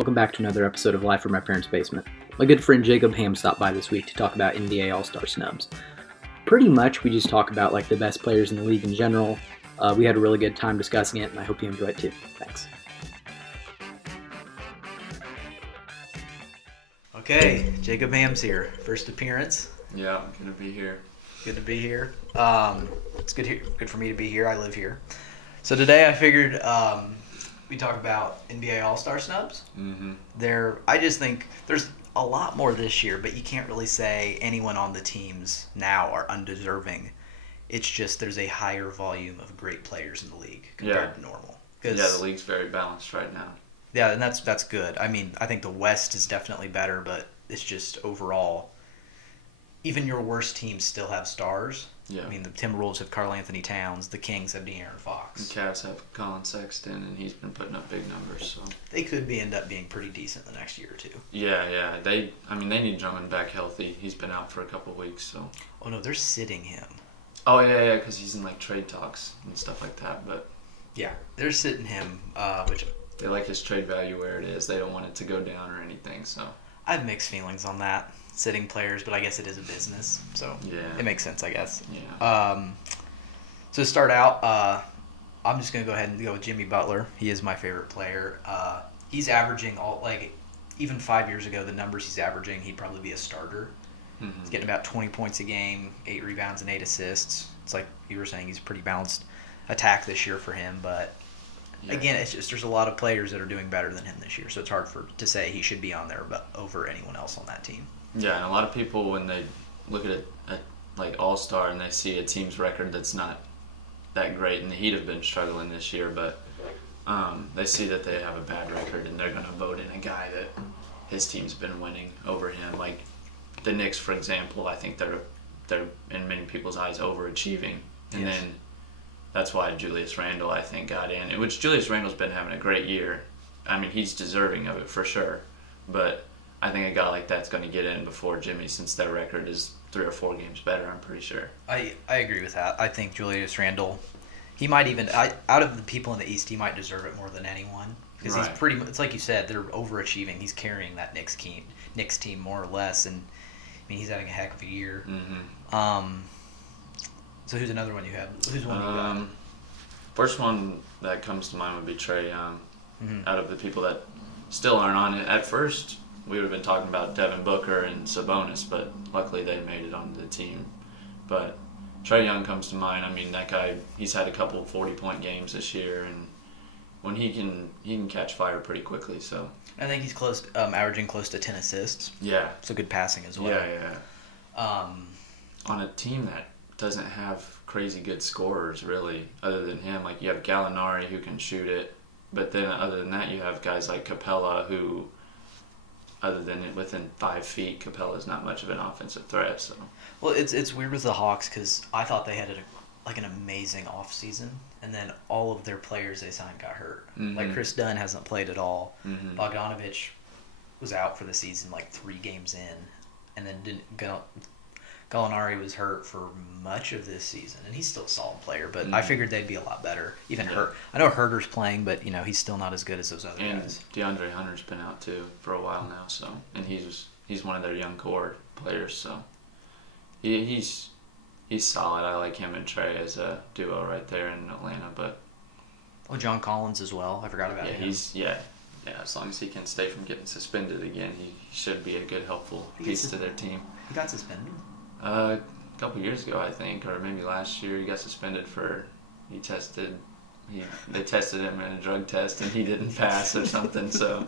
Welcome back to another episode of Live from My Parents' Basement. My good friend Jaekob stopped by this week to talk about NBA AllStar Snubs. Pretty much, we just talk about the best players in the league in general. We had a really good time discussing it, and I hope you enjoy it too. Thanks. Okay, Jaekob Ham's here. First appearance. Yeah, good to be here. Good to be here. It's good for me to be here. I live here. So today I figured we talk about NBA All-Star Snubs. Mm-hmm. I just think there's a lot more this year, but you can't really say anyone on the teams now are undeserving. It's just there's a higher volume of great players in the league compared to normal. Yeah, the league's very balanced right now. Yeah, and that's good. I mean, I think the West is definitely better, but it's just overall, even your worst teams still have stars. Yeah. I mean, the Timberwolves have Karl-Anthony Towns. The Kings have De'Aaron Fox. The Cavs have Colin Sexton, and he's been putting up big numbers. So they could end up being pretty decent the next year or two. Yeah. They need Drummond back healthy. He's been out for a couple weeks, so. Oh no, they're sitting him. Oh yeah, because he's in trade talks and stuff like that. But yeah, they're sitting him, which they like his trade value where it is. They don't want it to go down or anything. So I have mixed feelings on that. Sitting players, but I guess it is a business, so yeah, it makes sense, I guess. Yeah. So to start out, I'm just gonna go ahead and go with Jimmy Butler. He is my favorite player. He's averaging even 5 years ago, the numbers he's averaging, he'd probably be a starter. Mm-hmm. He's getting about 20 points a game, 8 rebounds and 8 assists. It's like you were saying, he's a pretty balanced attack this year for him, but. Yeah. Again, it's just there's a lot of players that are doing better than him this year, so it's hard to say he should be on there over anyone else on that team. Yeah, and a lot of people, when they look at it All-Star and they see a team's record that's not that great, and the Heat have been struggling this year, but they see that they have a bad record and they're going to vote in a guy that his team's been winning over him. Like the Knicks, for example, I think they're in many people's eyes overachieving, and yes. Then that's why Julius Randle, I think, got in. Which Julius Randle's been having a great year. I mean, he's deserving of it for sure, but I think a guy like that's going to get in before Jimmy, since their record is 3 or 4 games better, I'm pretty sure. I agree with that. I think Julius Randle, he might even, out of the people in the East, he might deserve it more than anyone. Because right. It's like you said, they're overachieving. He's carrying that Knicks team more or less, and I mean, he's having a heck of a year. Mm-hmm. So who's another one you have? Who's one you got? First one that comes to mind would be Trae Young. Mm-hmm. Out of the people that still aren't on it, at first we would have been talking about Devin Booker and Sabonis, but luckily they made it onto the team. But Trae Young comes to mind. I mean, that guy, he's had a couple 40-point games this year, and when he can catch fire pretty quickly. So I think he's averaging close to 10 assists. Yeah. So good passing as well. Yeah. On a team that doesn't have crazy good scorers, really, other than him. Like, you have Gallinari who can shoot it, but then other than that, you have guys like Capella who, other than within 5 feet, Capella's not much of an offensive threat. So, well, it's weird with the Hawks because I thought they had an amazing offseason, and then all of their players they signed got hurt. Mm-hmm. Like Chris Dunn hasn't played at all. Mm-hmm. Bogdanovich was out for the season 3 games in, and then Gallinari was hurt for much of this season, and he's still a solid player, but I figured they'd be a lot better. Even Hurt. I know Herter's playing, but he's still not as good as those other guys. DeAndre Hunter's been out too for a while now, so, and he's one of their young core players, so he's solid. I like him and Trae as a duo right there in Atlanta, but John Collins as well. I forgot about him. Yeah, as long as he can stay from getting suspended again, he should be a good, helpful piece to their team. He got suspended? A couple years ago, I think, or maybe last year, he got suspended they tested him in a drug test and he didn't pass or something, so.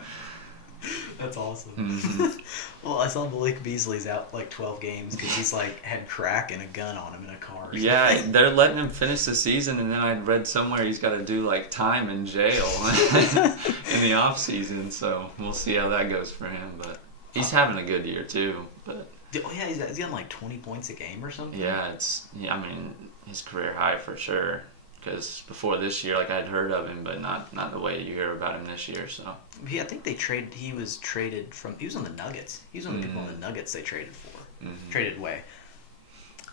That's awesome. Mm-hmm. Well, I saw Malik Beasley's out 12 games because he's had crack and a gun on him in a car. Yeah, they're letting him finish the season, and then I read somewhere he's got to do time in jail in the off season, so we'll see how that goes for him. But he's having a good year too. But oh yeah, he's getting 20 points a game or something. Yeah, I mean, his career high for sure. Because before this year, I'd heard of him, but not the way you hear about him this year. So I think he was traded from. He was on the Nuggets. He was one of the people on the Nuggets they traded for. Mm-hmm. Traded away.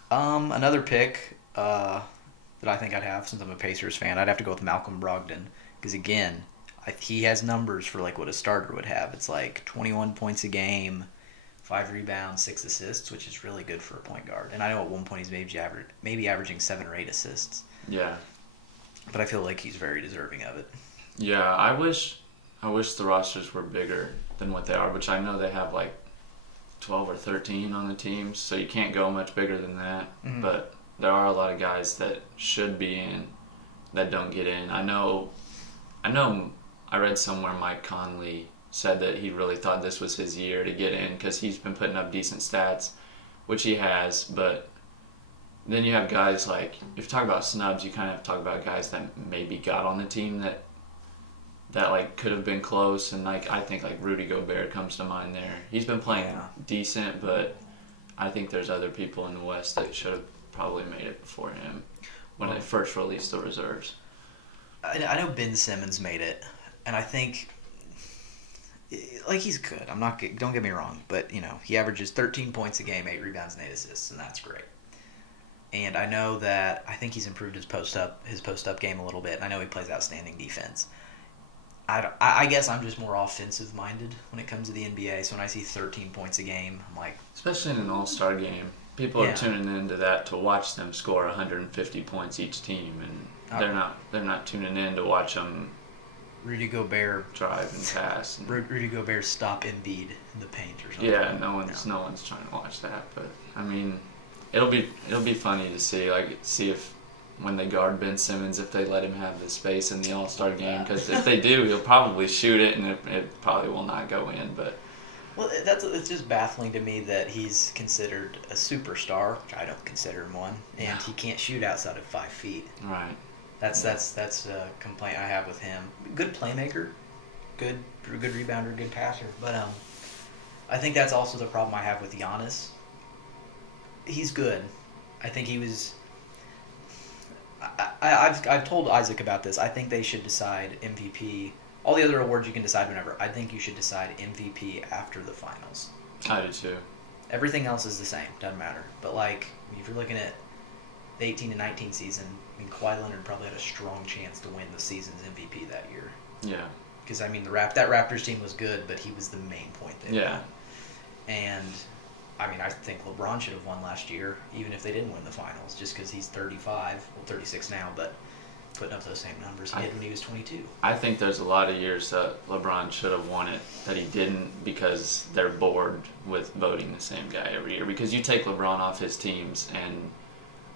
Another pick that I think I'd have, since I'm a Pacers fan, I'd have to go with Malcolm Brogdon because again, he has numbers for like what a starter would have. It's like 21 points a game, 5 rebounds, 6 assists, which is really good for a point guard. And I know at one point he's maybe averaging 7 or 8 assists. Yeah. But I feel like he's very deserving of it. Yeah, I wish the rosters were bigger than what they are, which I know they have like 12 or 13 on the team, so you can't go much bigger than that. Mm-hmm. But there are a lot of guys that should be in that don't get in. I know I read somewhere Mike Conley said that he really thought this was his year to get in because he's been putting up decent stats, which he has, but then you have guys like, if you talk about snubs, you kind of talk about guys that maybe got on the team that like could have been close, and like I think like Rudy Gobert comes to mind there. He's been playing decent, but I think there's other people in the West that should have probably made it before him when they first released the reserves. I know Ben Simmons made it, and I think like he's good. Don't get me wrong, but he averages 13 points a game, 8 rebounds, and 8 assists, and that's great. And I know that I think he's improved his post up game a little bit, and I know he plays outstanding defense. I guess I'm just more offensive minded when it comes to the NBA. So when I see 13 points a game, I'm like, especially in an All-Star game, people are tuning into that to watch them score 150 points each team, and they're not tuning in to watch them. Rudy Gobert drive and pass. Rudy Gobert stop Embiid in the paint or something. Yeah, no one's trying to watch that, but I mean, it'll be funny to see if when they guard Ben Simmons, if they let him have the space in the All-Star game, because if they do, he'll probably shoot it, and it probably will not go in. But it's just baffling to me that he's considered a superstar, which I don't consider him one, and he can't shoot outside of 5 feet. Right. That's a complaint I have with him. Good playmaker, good rebounder, good passer, but I think that's also the problem I have with Giannis. He's good. I think he was. I've told Isaac about this. I think they should decide MVP. All the other awards you can decide whenever. I think you should decide MVP after the finals. I do too. Everything else is the same. Doesn't matter. But like, if you're looking at the 18 and 19 season, I mean, Kawhi Leonard probably had a strong chance to win the season's MVP that year. Yeah. Because I mean, that Raptors team was good, but he was the main point there. Yeah. And I mean, I think LeBron should have won last year, even if they didn't win the finals, just because he's 35, well, 36 now, but putting up those same numbers he did when he was 22. I think there's a lot of years that LeBron should have won it that he didn't because they're bored with voting the same guy every year. Because you take LeBron off his teams, and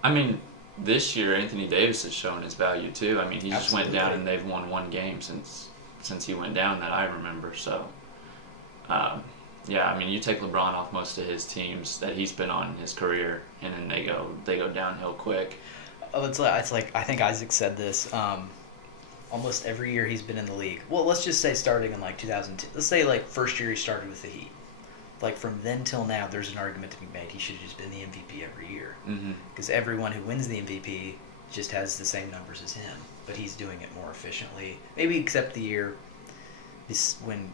I mean, this year Anthony Davis has shown his value too. I mean, he just went down and they've won 1 game since he went down that I remember. So. Yeah, I mean, you take LeBron off most of his teams that he's been on in his career, and then they go downhill quick. Oh, it's like I think Isaac said this. Almost every year he's been in the league. Well, let's just say starting in like 2010. Let's say like first year he started with the Heat. Like from then till now, there's an argument to be made. He should have just been the MVP every year. Because everyone who wins the MVP just has the same numbers as him, but he's doing it more efficiently. Maybe except the year when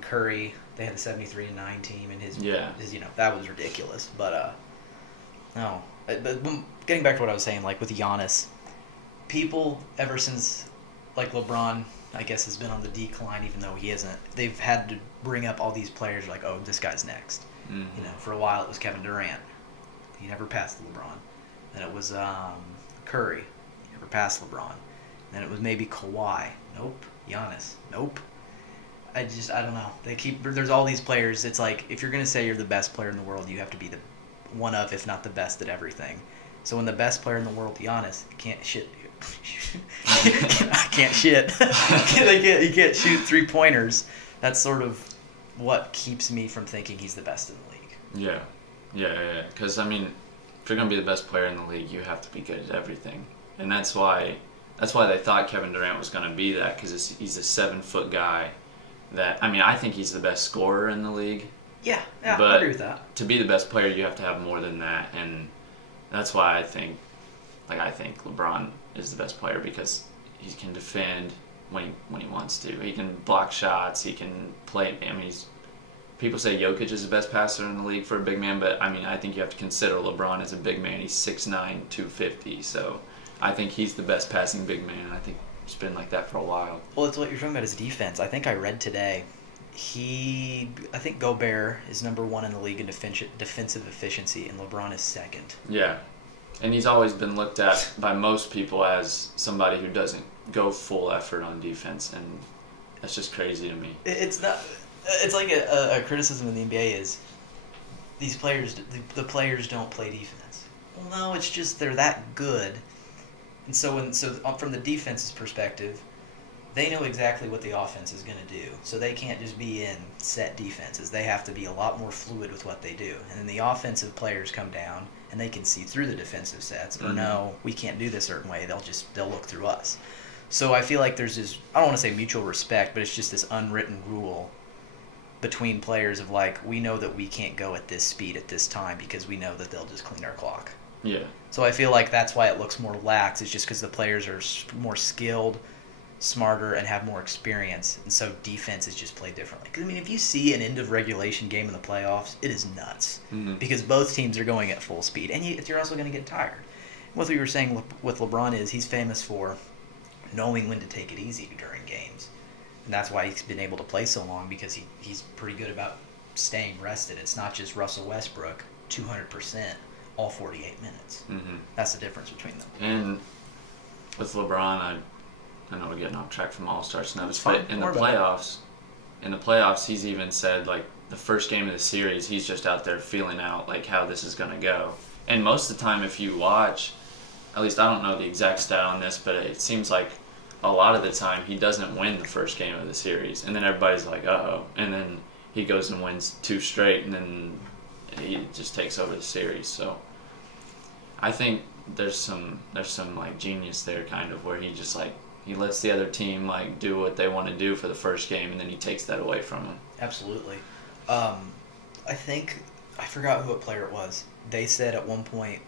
Curry, they had the 73-9 team, and his that was ridiculous. But no. But getting back to what I was saying, like with Giannis, people ever since like LeBron, I guess, has been on the decline, even though he isn't. They've had to bring up all these players like, oh, this guy's next. For a while it was Kevin Durant. He never passed LeBron. Then it was Curry. He never passed LeBron. Then it was maybe Kawhi. Nope. Giannis. Nope. I don't know. There's all these players. It's like, if you're going to say you're the best player in the world, you have to be the one of, if not the best at everything. So when the best player in the world, Giannis, can't shit. I can't shit. He can't shoot 3-pointers. That's sort of what keeps me from thinking he's the best in the league. Yeah. Because, I mean, if you're going to be the best player in the league, you have to be good at everything. And that's why they thought Kevin Durant was going to be that, because he's a 7-foot guy. I think he's the best scorer in the league. Yeah, but I agree with that. To be the best player, you have to have more than that, and that's why I think LeBron is the best player, because he can defend when he wants to. He can block shots. He can play. I mean, people say Jokic is the best passer in the league for a big man, but I mean, I think you have to consider LeBron as a big man. He's 6'9", 250, so I think he's the best passing big man. I think It's been like that for a while. Well, it's what you're talking about is defense. I think I read today. I think Gobert is number 1 in the league in defensive efficiency, and LeBron is second. Yeah. And he's always been looked at by most people as somebody who doesn't go full effort on defense, and that's just crazy to me. It's not. It's like a criticism in the NBA is these players, the players don't play defense. Well, no, it's just they're that good, and so from the defense's perspective, they know exactly what the offense is going to do. So they can't just be in set defenses. They have to be a lot more fluid with what they do. And then the offensive players come down and they can see through the defensive sets. Or no, we can't do this a certain way. They'll look through us. So I feel like there's this, I don't want to say mutual respect, but it's just this unwritten rule between players of like, we know that we can't go at this speed at this time because we know that they'll just clean our clock. Yeah. So I feel like that's why it looks more lax. It's just because the players are more skilled, smarter, and have more experience, and so defense is just played differently. Because I mean, if you see an end of regulation game in the playoffs, it is nuts because both teams are going at full speed, and you're also going to get tired. What we were saying with LeBron is he's famous for knowing when to take it easy during games, and that's why he's been able to play so long because he's pretty good about staying rested. It's not just Russell Westbrook 200% all 48 minutes. That's the difference between them. And with LeBron, I know we're getting off track from AllStar Snubs, but in the playoffs, he's even said, like, the first game of the series, he's just out there feeling out, like, how this is going to go. And most of the time, if you watch, at least I don't know the exact stat on this, but it seems like a lot of the time he doesn't win the first game of the series. And then everybody's like, uh-oh. And then he goes and wins 2 straight, and then he just takes over the series. So I think there's some like, genius there, kind of, where he just, like, he lets the other team like do what they want to do for the first game, and then he takes that away from them. Absolutely. I think I forgot what player it was. They said at one point,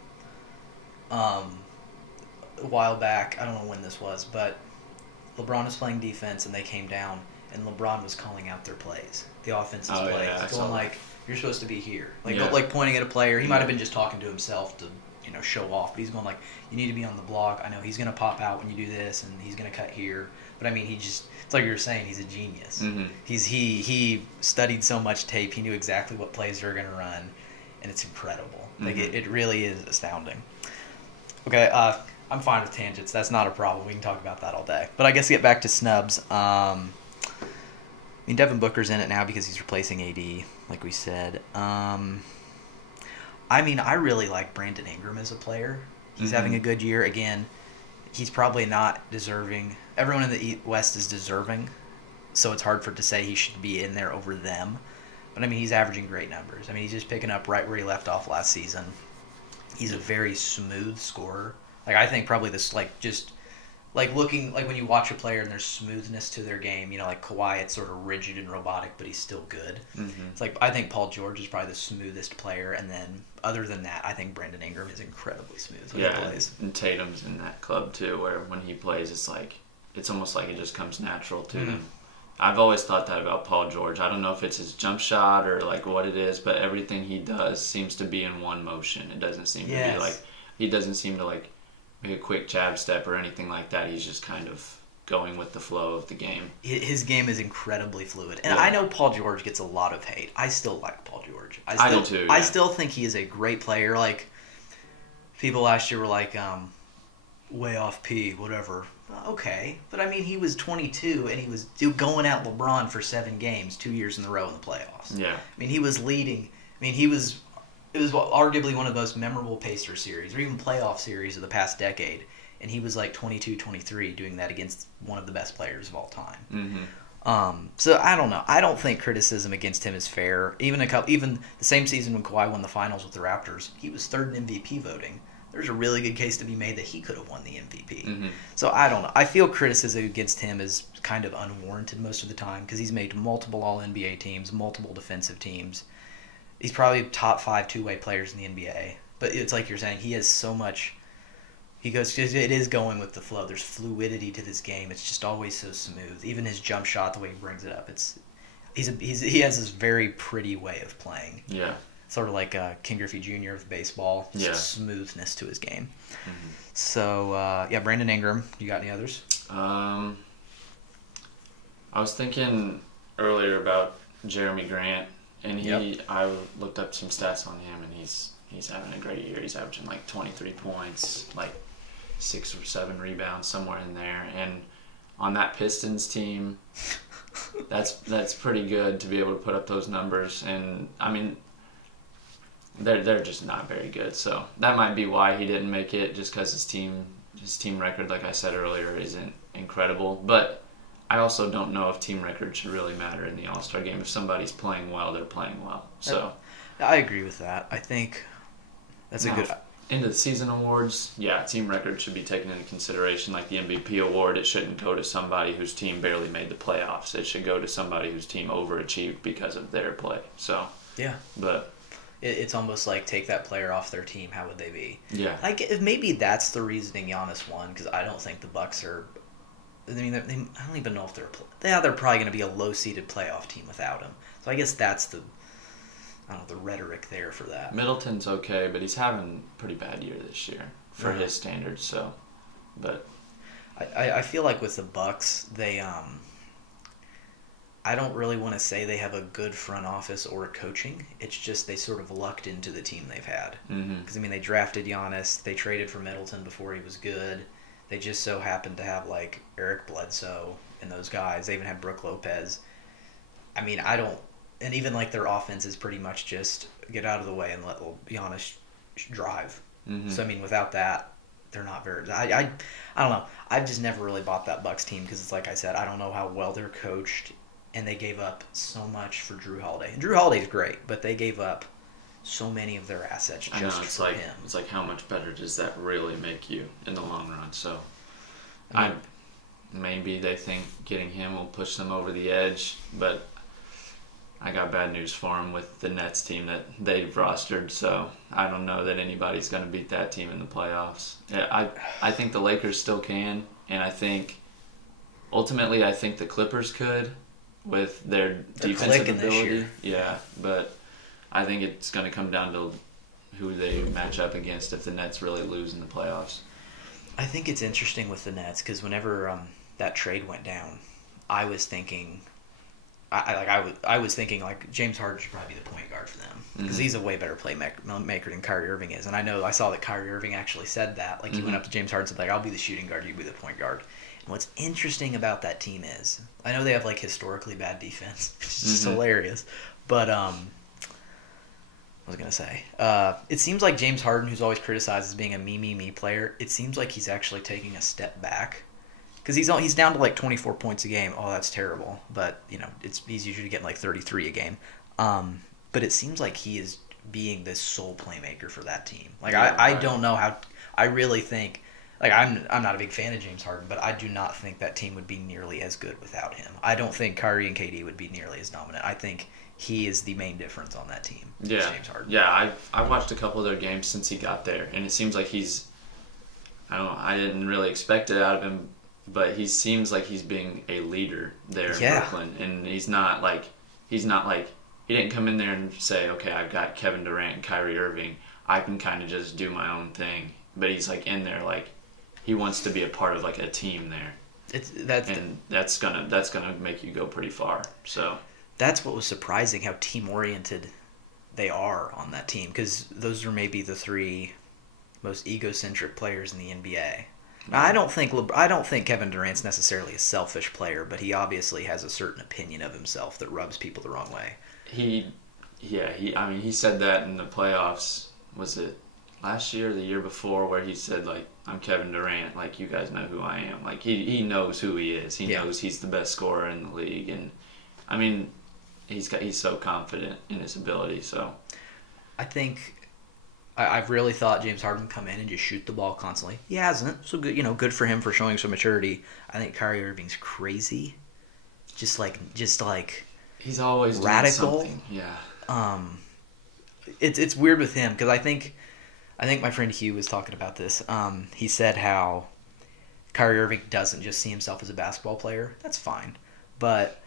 a while back, I don't know when this was, but LeBron was playing defense, and they came down, and LeBron was calling out their plays, the offense's plays, going like, "You're supposed to be here," like pointing at a player. He might have been just talking to himself to show off, but he's going like, you need to be on the block. I know he's going to pop out when you do this, and he's going to cut here. But I mean, it's like you were saying, he's a genius. He studied so much tape. He knew exactly what plays they're going to run, and it's incredible. Like it really is astounding. Okay, I'm fine with tangents. That's not a problem. We can talk about that all day. But I guess to get back to snubs. I mean, Devin Booker's in it now because he's replacing AD, like we said. I mean, I really like Brandon Ingram as a player. He's having a good year. Again, he's probably not deserving. Everyone in the West is deserving, so it's hard to say he should be in there over them. But, I mean, he's averaging great numbers. I mean, he's just picking up right where he left off last season. He's a very smooth scorer. Like, I think probably this, like, just, like, looking, like, when you watch a player and there's smoothness to their game, like Kawhi, it's sort of rigid and robotic, but he's still good. It's like, I think Paul George is probably the smoothest player, and then, other than that, I think Brandon Ingram is incredibly smooth when he plays. And Tatum's in that club, too, where when he plays, it's almost like it just comes natural to him. I've always thought that about Paul George. I don't know if it's his jump shot or, like, what it is, but everything he does seems to be in one motion. It doesn't seem to be, like, he doesn't seem to, like, make a quick jab step or anything like that. He's just kind of going with the flow of the game. His game is incredibly fluid. And I know Paul George gets a lot of hate. I still like Paul George. I do too. Yeah. I still think he is a great player. Like, people last year were like, way off P, whatever. Okay. But, I mean, he was 22, and he was going at LeBron for 7 games 2 years in a row in the playoffs. Yeah. I mean, he was leading. I mean, it was arguably one of the most memorable Pacers series, or even playoff series of the past decade. And he was like 22, 23 doing that against one of the best players of all time. So I don't know. I don't think criticism against him is fair. Even the same season when Kawhi won the finals with the Raptors, he was third in MVP voting. There's a really good case to be made that he could have won the MVP. So I don't know. I feel criticism against him is kind of unwarranted most of the time because he's made multiple All-NBA teams, multiple defensive teams. He's probably top 5 two-way players in the NBA. But it's like you're saying, he has so much. It is going with the flow. There's fluidity to this game. It's just always so smooth. Even his jump shot, the way he brings it up, he has this very pretty way of playing. Yeah. Sort of like King Griffey Jr. of baseball. Just smoothness to his game. So, Brandon Ingram. You got any others? I was thinking earlier about Jeremy Grant, and I looked up some stats on him, and he's having a great year. He's averaging like 23 points, like 6 or 7 rebounds, somewhere in there. And on that Pistons team, that's pretty good to be able to put up those numbers. And I mean, they're just not very good. So that might be why he didn't make it, just because his team record, like I said earlier, isn't incredible. But I also don't know if team record should really matter in the All-Star game. If somebody's playing well, they're playing well. So I agree with that. I think that's a good... Into the season awards, yeah, team record should be taken into consideration. Like the MVP award, it shouldn't go to somebody whose team barely made the playoffs. It should go to somebody whose team overachieved because of their play. So yeah, but it's almost like take that player off their team. How would they be? Yeah, like if maybe that's the reasoning Giannis won, because I don't think the Bucks are. I mean, I don't even know if they're probably going to be a low-seeded playoff team without him. So I guess that's the rhetoric there for that. Middleton's okay, but he's having a pretty bad year this year for his standards. So, but I feel like with the Bucks, they I don't really want to say they have a good front office or coaching. It's just they sort of lucked into the team they've had. Because I mean, they drafted Giannis, they traded for Middleton before he was good. They just so happened to have like Eric Bledsoe and those guys. They even had Brook Lopez. I mean, and even like their offense is pretty much just get out of the way and let Giannis drive. So I mean, without that, they're not very. I don't know. I've just never really bought that Bucks team because it's like I said, I don't know how well they're coached, and they gave up so much for Drew Holiday. And Drew Holiday's great, but they gave up so many of their assets just for him. It's like how much better does that really make you in the long run? So, maybe they think getting him will push them over the edge, but I got bad news for them with the Nets team that they've rostered. So I don't know that anybody's going to beat that team in the playoffs. Yeah, I think the Lakers still can, and I think ultimately the Clippers could with their defensive ability. Yeah, but I think it's going to come down to who they match up against if the Nets really lose in the playoffs. I think it's interesting with the Nets because whenever that trade went down, I was thinking, I was thinking like James Harden should probably be the point guard for them because he's a way better playmaker than Kyrie Irving is. And I saw that Kyrie Irving actually said that. Like he went up to James Harden and said like, I'll be the shooting guard, you be the point guard. And what's interesting about that team is I know they have like historically bad defense. It's just hilarious. But what was I going to say? It seems like James Harden, who's always criticized as being a me player, it seems like he's actually taking a step back. Because he's down to like 24 points a game. Oh, that's terrible. But, he's usually getting like 33 a game. But it seems like he is being this sole playmaker for that team. Like, I don't know how – I really think – like, I'm not a big fan of James Harden, but I do not think that team would be nearly as good without him. I don't think Kyrie and KD would be nearly as dominant. I think he is the main difference on that team. Yeah, James Harden. Yeah, I watched a couple of their games since he got there, and it seems like he's – I don't know. I didn't really expect it out of him. But he seems like he's being a leader there in Brooklyn, and he's not like he didn't come in there and say, okay, I've got Kevin Durant and Kyrie Irving, I can kind of just do my own thing. But he's like in there like he wants to be a part of like a team there. That's gonna make you go pretty far. So that's what was surprising, how team oriented they are on that team, because those are maybe the 3 most egocentric players in the NBA. Now, I don't think Kevin Durant's necessarily a selfish player, but he obviously has a certain opinion of himself that rubs people the wrong way. He said that in the playoffs. Was it last year or the year before, where he said like, I'm Kevin Durant, like you guys know who I am. Like he knows who he is. He knows he's the best scorer in the league, and I mean, he's so confident in his ability. So I think I've really thought James Harden would come in and just shoot the ball constantly. He hasn't, so good. Good for him for showing some maturity. I think Kyrie Irving's crazy, just like he's always radical. Doing something. Yeah. It's weird with him because I think my friend Hugh was talking about this. He said how Kyrie Irving doesn't just see himself as a basketball player. That's fine, but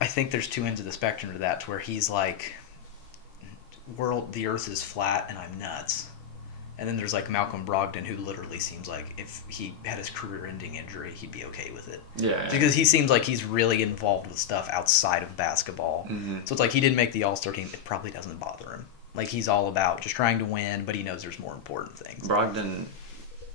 I think there's 2 ends of the spectrum to that, to where he's like, the earth is flat and I'm nuts. And then there's like Malcolm Brogdon, who literally seems like if he had his career-ending injury, he'd be okay with it. Yeah. Because he seems like he's really involved with stuff outside of basketball. Mm-hmm. So it's like he didn't make the All-Star team. It probably doesn't bother him. Like he's all about just trying to win, but he knows there's more important things. Brogdon,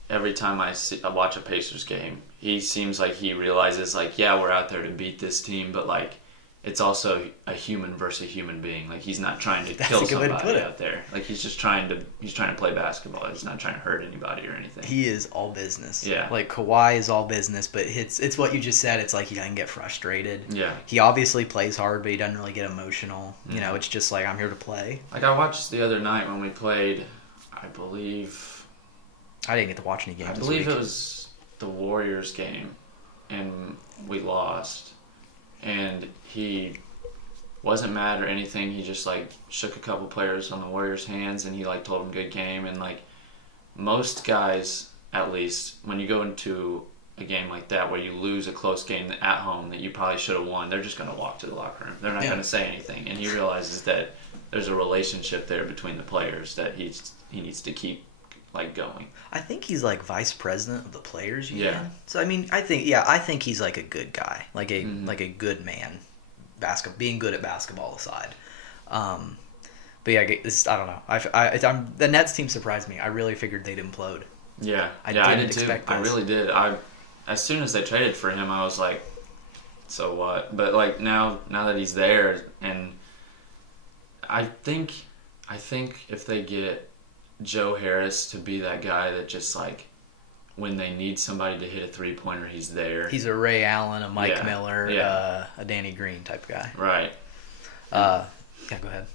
every time I watch a Pacers game, he seems like he realizes, like, yeah, we're out there to beat this team, but, like, it's also a human versus a human being. Like, he's not trying to kill somebody out there. Like, he's trying to play basketball. He's not trying to hurt anybody or anything. He is all business. Yeah. Like, Kawhi is all business, but it's what you just said. It's like he doesn't get frustrated. Yeah. He obviously plays hard, but he doesn't really get emotional. Mm-hmm. You know, it's just like, I'm here to play. Like, I watched the other night when we played, I believe I didn't get to watch any games this week. it was the Warriors game, and we lost. And he wasn't mad or anything. He just, like, shook a couple players on the Warriors' hands, and he, like, told them good game. And, like, most guys, at least, when you go into a game like that where you lose a close game at home that you probably should have won, they're just going to walk to the locker room. They're not going to say anything. And he realizes that there's a relationship there between the players that he needs to keep, like, going. I think he's like vice president of the players union. Yeah. So I mean, I think he's like a good guy, like a good man, being good at basketball aside. But yeah, I don't know. The Nets team surprised me. I really figured they'd implode. Yeah, I did expect too. I really did. As soon as they traded for him, I was like, so what? But, like, now that he's there, and I think if they get Joe Harris to be that guy that just, like, when they need somebody to hit a three-pointer, he's there. He's a Ray Allen, a Mike Miller, Yeah. a Danny Green type guy. Right. Yeah, go ahead.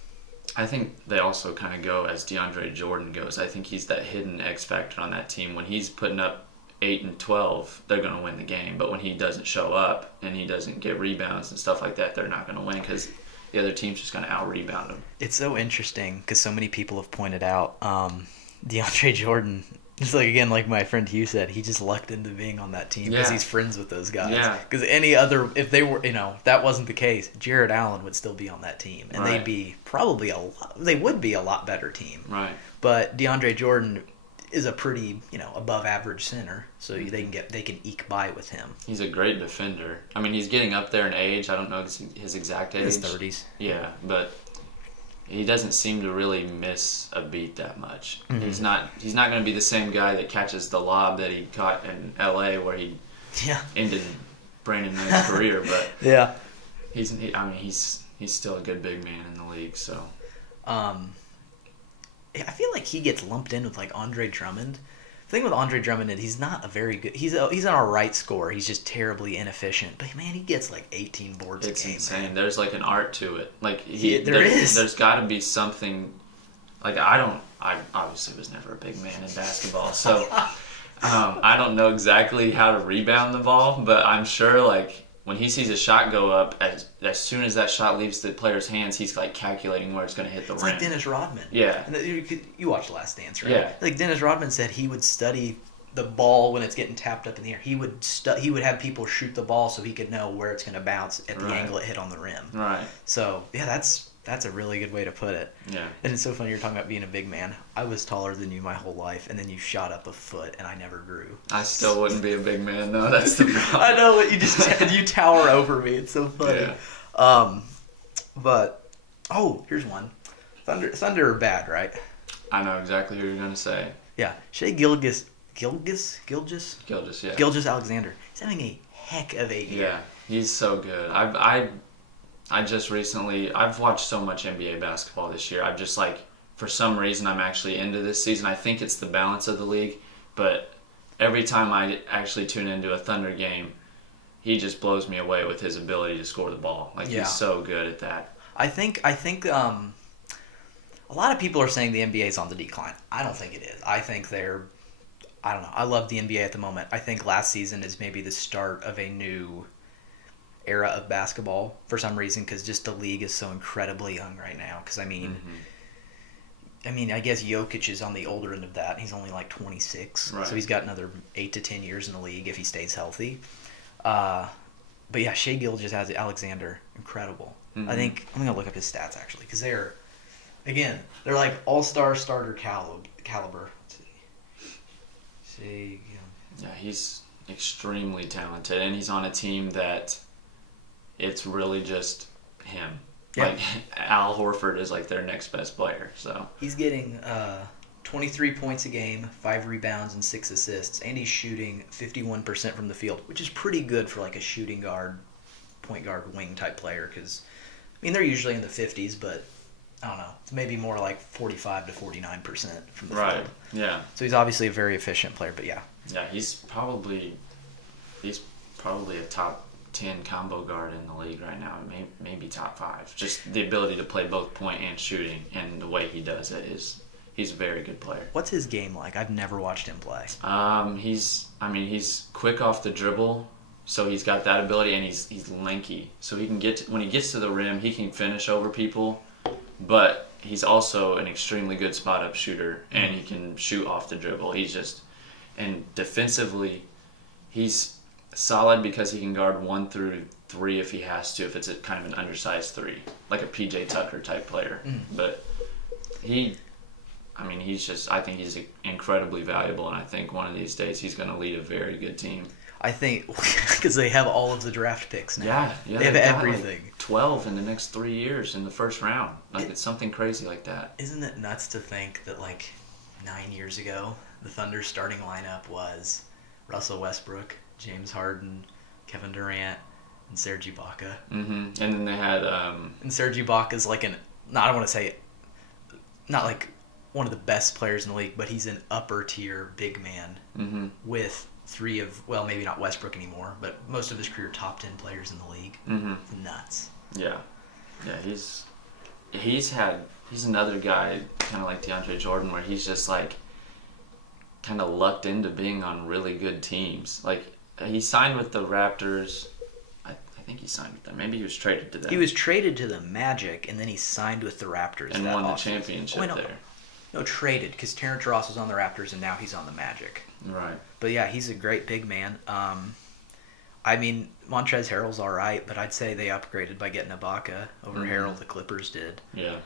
I think they also kind of go as DeAndre Jordan goes. I think he's that hidden X factor on that team. When he's putting up 8 and 12, they're going to win the game. But when he doesn't show up and he doesn't get rebounds and stuff like that, they're not going to win because the other team's just going to out-rebound him. It's so interesting because so many people have pointed out DeAndre Jordan. It's like, again, like my friend Hugh said, he just lucked into being on that team because he's friends with those guys. Yeah. Because any other, if they were, that wasn't the case, Jared Allen would still be on that team. And they'd be probably they would be a lot better team. Right. But DeAndre Jordan is a pretty, above average center. So they can eke by with him. He's a great defender. I mean, he's getting up there in age. I don't know his exact age. His 30s. Yeah, but he doesn't seem to really miss a beat that much. Mm-hmm. He's not going to be the same guy that catches the lob that he caught in L.A. where he ended Brandon Knight's career. But yeah, he's still a good big man in the league. So I feel like he gets lumped in with like Andre Drummond. The thing with Andre Drummond is he's not a very good. He's an alright scorer. He's just terribly inefficient. But man, he gets like 18 boards a game. It's insane. Man. There's like an art to it. Like there's got to be something. Like I obviously was never a big man in basketball, so I don't know exactly how to rebound the ball. But I'm sure like when he sees a shot go up, as soon as that shot leaves the player's hands, he's like calculating where it's going to hit the rim. Like Dennis Rodman. Yeah. And you watched Last Dance, right? Yeah. Like Dennis Rodman said he would study the ball when it's getting tapped up in the air. He would have people shoot the ball so he could know where it's going to bounce at the angle it hit on the rim. Right. So, yeah, that's a really good way to put it. Yeah. And it's so funny you're talking about being a big man. I was taller than you my whole life, and then you shot up a foot, and I never grew. I still wouldn't be a big man, though. That's the problem. I know, but you tower over me. It's so funny. Yeah. But here's one. Thunder are bad, right? I know exactly who you're gonna say. Yeah, Shai Gilgeous Alexander. He's having a heck of a year. Yeah, he's so good. I just recently I've watched so much NBA basketball this year. I've just like for some reason I'm actually into this season. I think it's the balance of the league, but every time I actually tune into a Thunder game, he just blows me away with his ability to score the ball. Like he's so good at that. I think a lot of people are saying the NBA is on the decline. I don't think it is. I think I don't know. I love the NBA at the moment. I think last season is maybe the start of a new era of basketball for some reason because just the league is so incredibly young right now. Because I mean, I guess Jokic is on the older end of that. He's only like 26, so he's got another 8 to 10 years in the league if he stays healthy. But yeah, Shai Gilgeous Alexander, incredible. I think I'm gonna look up his stats actually because Again, they're like all-star starter caliber. Let's see. Yeah, he's extremely talented, and he's on a team that it's really just him. Yeah. Like, Al Horford is like their next best player. So He's getting 23 points a game, 5 rebounds, and 6 assists, and he's shooting 51% from the field, which is pretty good for like a shooting guard, point guard, wing type player. Because I mean, they're usually in the 50s, but I don't know, it's maybe more like 45 to 49% from the right, field. yeah, So he's obviously a very efficient player. But yeah, he's probably a top 10 combo guard in the league right now, maybe top 5. Just the ability to play both point and shooting, and the way he does it is. He's a very good player. What's his game like? I've never watched him play. He's quick off the dribble, so he's got that ability, and he's lanky, so he can when he gets to the rim, he can finish over people, but he's also an extremely good spot up shooter, and he can shoot off the dribble. And defensively, he's solid because he can guard 1 through 3 if he has to, if it's a kind of an undersized 3, like a PJ Tucker type player. But I think he's incredibly valuable, and I think one of these days he's going to lead a very good team. I think because they have all of the draft picks now. Yeah, they have everything. Like 12 in the next 3 years in the first round. It's something crazy like that. Isn't it nuts to think that like 9 years ago, the Thunder's starting lineup was Russell Westbrook, James Harden, Kevin Durant, and Serge Ibaka. Mm-hmm. And then they had and Serge Ibaka's like not like one of the best players in the league, but he's an upper tier big man with 3 of, well, maybe not Westbrook anymore, but most of his career top 10 players in the league. Nuts. Yeah, he's another guy kind of like DeAndre Jordan, where he's just like kind of lucked into being on really good teams. Like, he signed with the Raptors. I think he signed with them. Maybe he was traded to them. He was traded to the Magic, and then he signed with the Raptors and won the championship there. No, traded, because Terrence Ross was on the Raptors, and now he's on the Magic. Right. But yeah, he's a great big man. I mean, Montrezl Harrell's all right, but I'd say they upgraded by getting Ibaka over Harrell. The Clippers did. Yeah.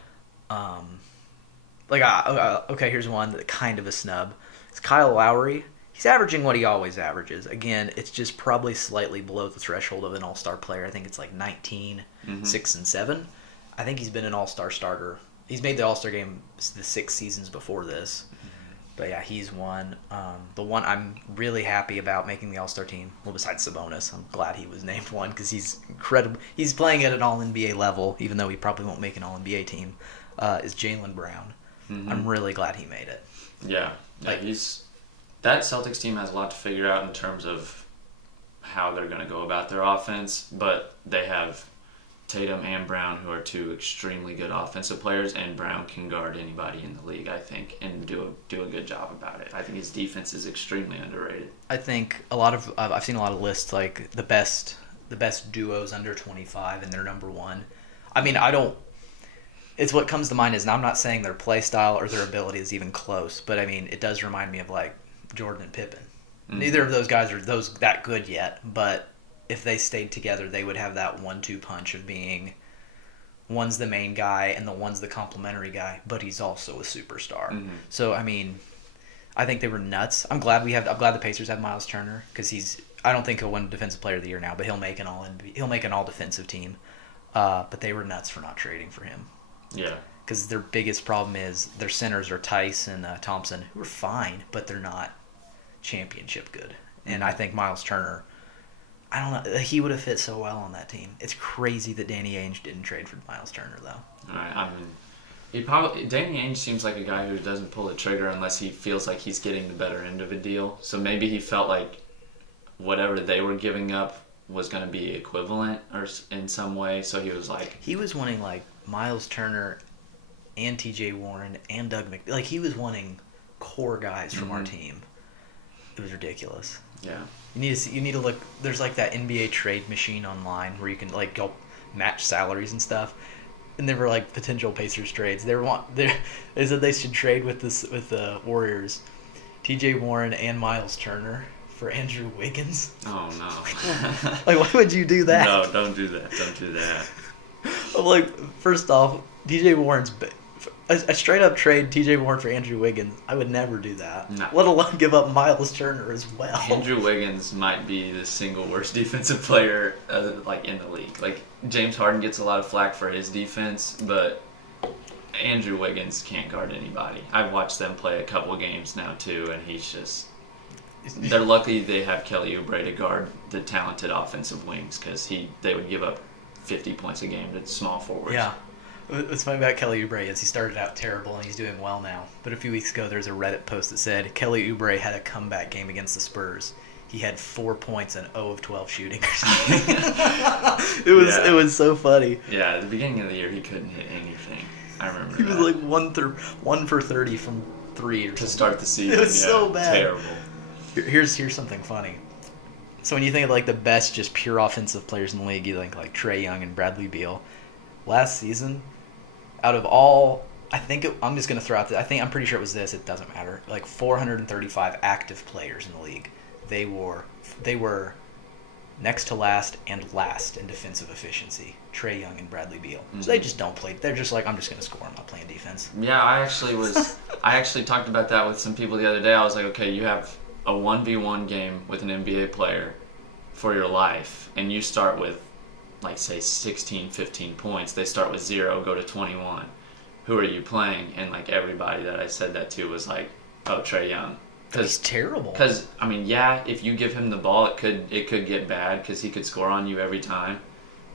Okay, here's one that kind of a snub. It's Kyle Lowry. He's averaging what he always averages. Again, it's just probably slightly below the threshold of an all-star player. I think it's like 19, 6, and 7. I think he's been an all-star starter. He's made the all-star game the 6 seasons before this. But yeah, he's one. The one I'm really happy about making the all-star team, well, besides Sabonis, I'm glad he was named one because he's incredible. He's playing at an all-NBA level, even though he probably won't make an all-NBA team, is Jaylen Brown. I'm really glad he made it. Yeah. That Celtics team has a lot to figure out in terms of how they're going to go about their offense, but they have Tatum and Brown, who are 2 extremely good offensive players, and Brown can guard anybody in the league, I think, and do a good job about it. I think his defense is extremely underrated. I think I've seen a lot of lists like the best duos under 25, and they're number 1. I mean, it's what comes to mind is, and I'm not saying their play style or their ability is even close, but I mean, it does remind me of like Jordan and Pippen. Neither of those guys are that good yet, but if they stayed together, they would have that 1-2 punch of being one's the main guy and the one's the complementary guy, but he's also a superstar. So I mean, I think they were nuts. I'm glad the Pacers have Miles Turner because I don't think he'll win Defensive Player of the Year now, but he'll make an all defensive team. But they were nuts for not trading for him. Yeah. Because their biggest problem is their centers are Tice and Thompson, who are fine, but they're not championship good. And I think Miles Turner, I don't know, he would have fit so well on that team. It's crazy that Danny Ainge didn't trade for Miles Turner, though. All right, I mean, Danny Ainge seems like a guy who doesn't pull the trigger unless he feels like he's getting the better end of a deal. So maybe he felt like whatever they were giving up was going to be equivalent or in some way. So he was like, he was wanting like Miles Turner and T.J. Warren and Doug McDermott. Like, he was wanting core guys from our team. It was ridiculous. Yeah. You need to look. There's like that NBA trade machine online where you can like go match salaries and stuff. And there were like potential Pacers trades. They said they should trade with the Warriors, T.J. Warren and Miles Turner for Andrew Wiggins. Oh no! Like, why would you do that? No, don't do that. Don't do that. I'm like, first off, T.J. Warren's a straight up trade T.J. Warren for Andrew Wiggins, I would never do that. No. Let alone give up Miles Turner as well. Andrew Wiggins might be the single worst defensive player like in the league. Like James Harden gets a lot of flack for his defense, but Andrew Wiggins can't guard anybody. I've watched them play a couple of games now too, and he's just. They're lucky they have Kelly Oubre to guard the talented offensive wings because they would give up 50 points a game to small forwards. Yeah. What's funny about Kelly Oubre is he started out terrible and he's doing well now. But a few weeks ago, there's a Reddit post that said Kelly Oubre had a comeback game against the Spurs. He had 4 points and 0 of 12 shooting or something. It was so funny. Yeah, at the beginning of the year, he couldn't hit anything. I remember He was like 1 for 30 from 3 or to something. start the season. It was so bad. Terrible. Here's something funny. So when you think of like the best just pure offensive players in the league, you think like Trae Young and Bradley Beal. Last season, out of all, I'm just gonna throw out I'm pretty sure it was this. It doesn't matter. Like 435 active players in the league, they were next to last and last in defensive efficiency. Trae Young and Bradley Beal. Mm-hmm. So they just don't play. They're just like, I'm just gonna score. I'm not playing defense. Yeah, I actually talked about that with some people the other day. I was like, okay, you have a 1v1 game with an NBA player for your life, and you start with, like, say, 16, 15 points. They start with 0, go to 21. Who are you playing? And, like, everybody that I said that to was like, oh, Trae Young. He's terrible. Because, I mean, yeah, if you give him the ball, it could get bad because he could score on you every time.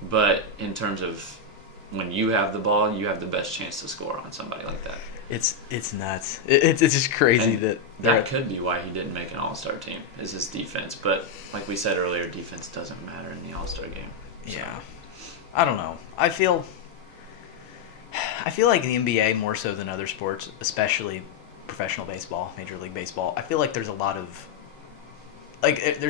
But in terms of when you have the ball, you have the best chance to score on somebody like that. It's nuts. It's just crazy and that could be why he didn't make an All-Star team, is his defense. But like we said earlier, defense doesn't matter in the All-Star game. So. Yeah. I don't know. I feel like the NBA more so than other sports, especially professional baseball, Major League Baseball. I feel like there's there's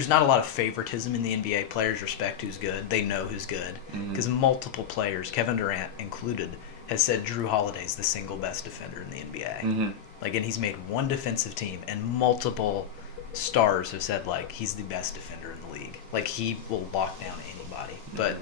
not a lot of favoritism in the NBA. Players respect who's good. They know who's good. Because multiple players, Kevin Durant included, has said Drew Holiday's the single best defender in the NBA. Mm-hmm. And he's made one defensive team, and multiple stars have said, he's the best defender in the league. He will lock down anybody. Mm-hmm. But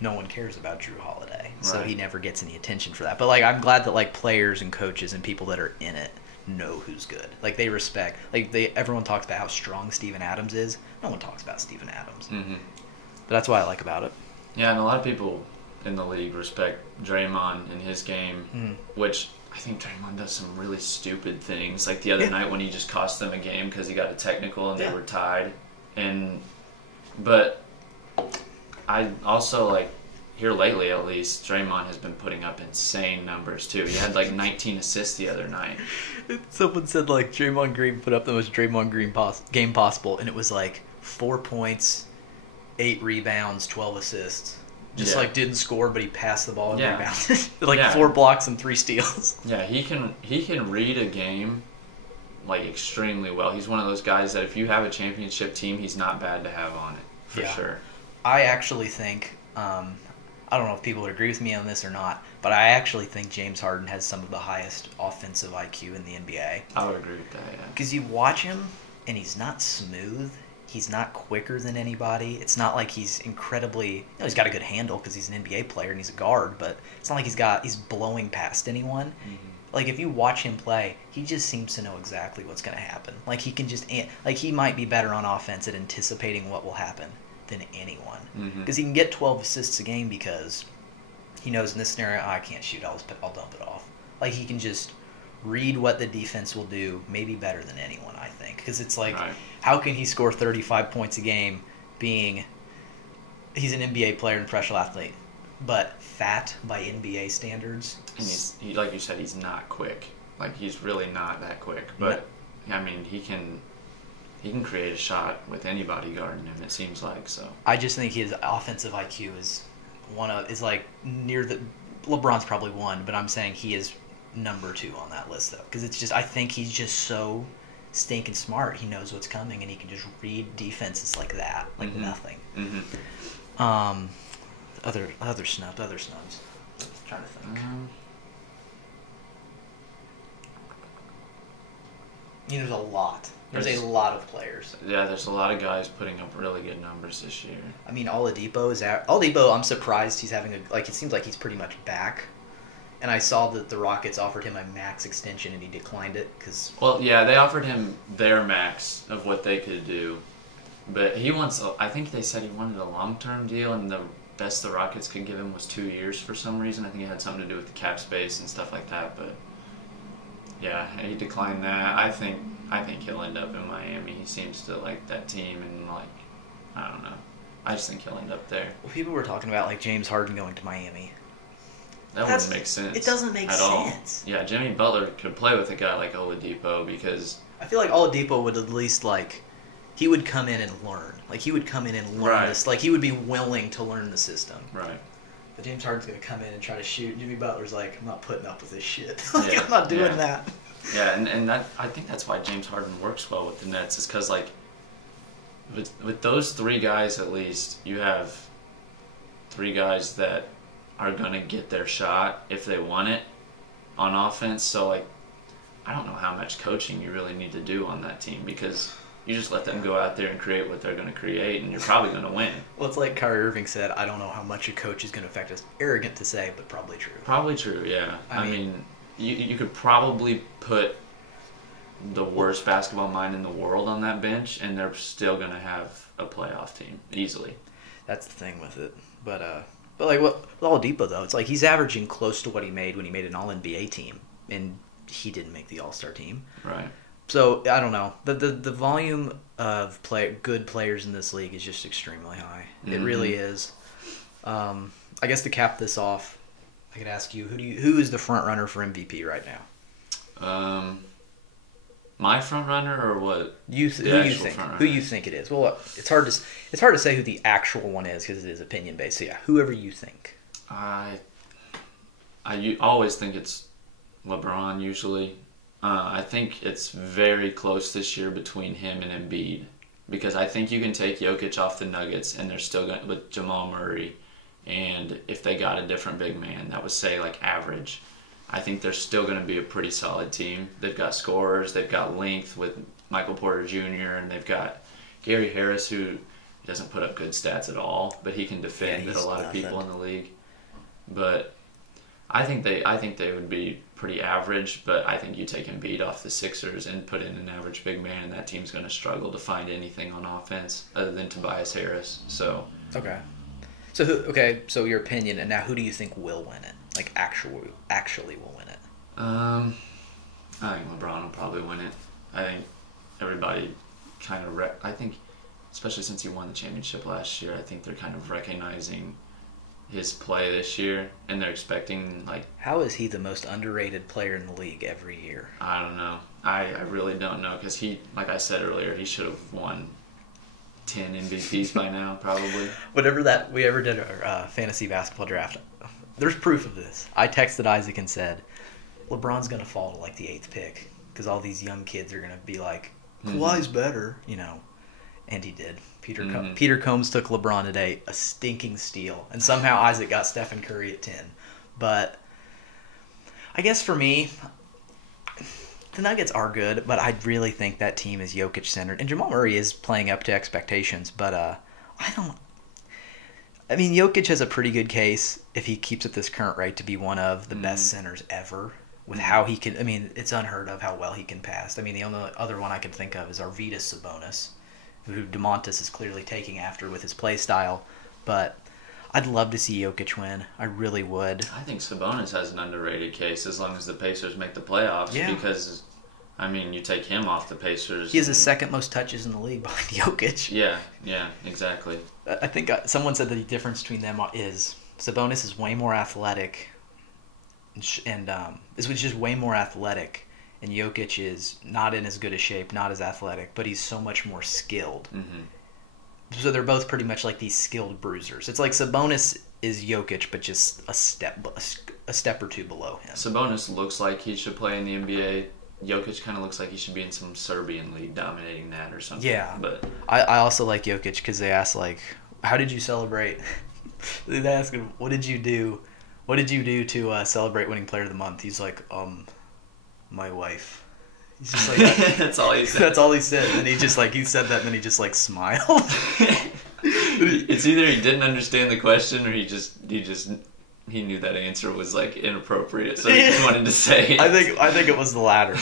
no one cares about Drew Holiday, so he never gets any attention for that. But, I'm glad that, players and coaches and people that are in it know who's good. They respect. Everyone talks about how strong Steven Adams is. No one talks about Steven Adams. Mm-hmm. But that's what I like about it. Yeah, and a lot of people in the league respect Draymond in his game, which I think Draymond does some really stupid things. Like the other night when he just cost them a game because he got a technical and they were tied. But I also, here lately at least, Draymond has been putting up insane numbers too. He had 19 assists the other night. Someone said Draymond Green put up the most Draymond Green game possible, and it was 4 points, 8 rebounds, 12 assists. Just didn't score, but he passed the ball and rebounded. 4 blocks and 3 steals. Yeah, he can read a game extremely well. He's one of those guys that if you have a championship team, he's not bad to have on it for sure. I actually think I don't know if people would agree with me on this or not, but I actually think James Harden has some of the highest offensive IQ in the NBA. I would agree with that, yeah. Because you watch him, and he's not smooth. He's not quicker than anybody. It's not like he's incredibly... he's got a good handle because he's an NBA player and he's a guard, but it's not like he's blowing past anyone. Mm-hmm. If you watch him play, he just seems to know exactly what's going to happen. He can just... he might be better on offense at anticipating what will happen than anyone. Because he can get 12 assists a game because he knows in this scenario, I can't shoot, I'll dump it off. He can just read what the defense will do, maybe better than anyone, I think. Because it's how can he score 35 points a game being he's an NBA player and professional athlete, but fat by NBA standards? And like you said, he's not quick. He's really not that quick. But, I mean, he can create a shot with anybody guarding him, it seems like. So I just think his offensive IQ is near the... LeBron's probably 1, but I'm saying he is number 2 on that list, though. Because it's just... I think he's just so stinking smart. He knows what's coming, and he can just read defenses like that. Nothing. Mm-hmm. Other snubs. I'm trying to think. There's a lot. There's a lot of players. Yeah, there's a lot of guys putting up really good numbers this year. I mean, Oladipo is out. Oladipo, I'm surprised he's having it seems like he's pretty much back. and I saw that the Rockets offered him a max extension, and he declined it because. Well, yeah, they offered him their max of what they could do, but he wants. I think they said he wanted a long-term deal, and the best the Rockets could give him was 2 years for some reason. I think it had something to do with the cap space and stuff like that. But yeah, he declined that. I think he'll end up in Miami. He seems to like that team, and I don't know. I just think he'll end up there. Well, people were talking about James Harden going to Miami. That wouldn't make sense. It doesn't make sense. Yeah, Jimmy Butler could play with a guy like Oladipo because I feel like Oladipo would at least he would come in and learn. He would come in and learn this. He would be willing to learn the system. Right. But James Harden's going to come in and try to shoot. Jimmy Butler's I'm not putting up with this shit. I'm not doing that. Yeah, and that I think that's why James Harden works well with the Nets is because with those three guys at least, you have three guys that are going to get their shot if they want it on offense. So, I don't know how much coaching you really need to do on that team because you just let them go out there and create what they're going to create, and you're probably going to win. Well, it's like Kyrie Irving said, I don't know how much a coach is going to affect us. Arrogant to say, but probably true. Probably true, yeah. I mean you could probably put the worst basketball mind in the world on that bench, and they're still going to have a playoff team easily. That's the thing with it. But with Oladipo though, it's he's averaging close to what he made when he made an All-NBA team, and he didn't make the All-Star team. Right. So I don't know. The volume of good players in this league is just extremely high. Mm-hmm. It really is. I guess to cap this off, I could ask you who is the front runner for MVP right now? My front runner or what? Who you think it is? Well, it's hard to say who the actual one is because it is opinion based. So yeah, whoever you think. I always think it's LeBron usually. I think it's very close this year between him and Embiid because I think you can take Jokic off the Nuggets and they're still going with Jamal Murray, and if they got a different big man that was say average, I think they're still going to be a pretty solid team. They've got scorers, they've got length with Michael Porter Jr., and they've got Gary Harris, who doesn't put up good stats at all, but he can defend a lot of people in the league. But I think they would be pretty average, but I think you take Embiid off the Sixers and put in an average big man, and that team's going to struggle to find anything on offense other than Tobias Harris. So okay. So your opinion, and now who do you think will win it? Actually will win it. I think LeBron will probably win it. I think everybody kind of I think, especially since he won the championship last year, I think they're kind of recognizing his play this year, and they're expecting How is he the most underrated player in the league every year? I don't know. I really don't know because he, like I said earlier, he should have won 10 MVPs by now, probably. Whenever we ever did our fantasy basketball draft, there's proof of this. I texted Isaac and said, LeBron's going to fall to the 8th pick because all these young kids are going to be Kawhi's better, And he did. Peter Combs took LeBron today, a stinking steal. And somehow Isaac got Stephen Curry at 10. But I guess for me, the Nuggets are good, but I really think that team is Jokic-centered. And Jamal Murray is playing up to expectations, but Jokic has a pretty good case if he keeps at this current rate to be one of the best centers ever. With how he can, it's unheard of how well he can pass. The only other one I can think of is Arvydas Sabonis, who DeMontis is clearly taking after with his play style. But I'd love to see Jokic win. I really would. I think Sabonis has an underrated case as long as the Pacers make the playoffs. Yeah. Because, you take him off the Pacers. He has the second most touches in the league behind Jokic. Yeah, exactly. I think someone said the difference between them is Sabonis is way more athletic, and is just way more athletic, and Jokic is not in as good a shape, not as athletic, but he's so much more skilled. Mm-hmm. So they're both pretty much these skilled bruisers. It's Sabonis is Jokic, but just a step or two below him. Sabonis looks like he should play in the NBA. Jokic kind of looks like he should be in some Serbian league dominating that or something. Yeah, but I also like Jokic because they asked how did you celebrate? They asked him, what did you do? What did you do to celebrate winning Player of the Month? He's my wife. He's just that's all he said. That's all he said, and he just he said that, and then he just smiled. It's either he didn't understand the question or he just he knew that answer was like inappropriate, so he just wanted to say it. I think it was the latter.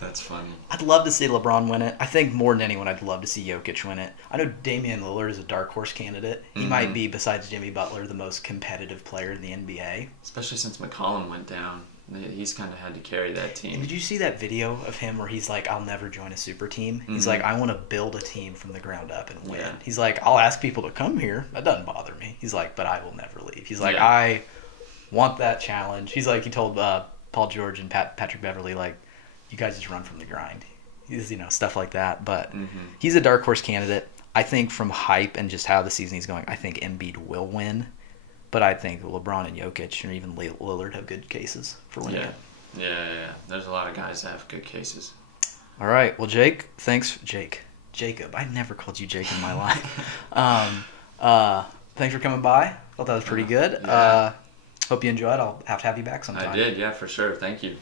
That's funny. I'd love to see LeBron win it. I think more than anyone, I'd love to see Jokic win it. I know Damian Lillard is a dark horse candidate. He might be, besides Jimmy Butler, the most competitive player in the NBA. Especially since McCollum went down. He's kind of had to carry that team. And did you see that video of him where he's like, I'll never join a super team? He's like, I want to build a team from the ground up and win. Yeah. He's like, I'll ask people to come here. That doesn't bother me. He's like, but I will never leave. He's like, I want that challenge. He's like, he told Paul George and Patrick Beverley, like, you guys just run from the grind. He's, stuff like that. But he's a dark horse candidate. I think from hype and just how the season is going, I think Embiid will win. But I think LeBron and Jokic or even Lillard have good cases for winning it. Yeah. There's a lot of guys that have good cases. All right. Well, Jacob. I never called you Jake in my life. Thanks for coming by. Thought that was pretty good. Yeah. Hope you enjoyed. I'll have to have you back sometime. I did, yeah, for sure. Thank you.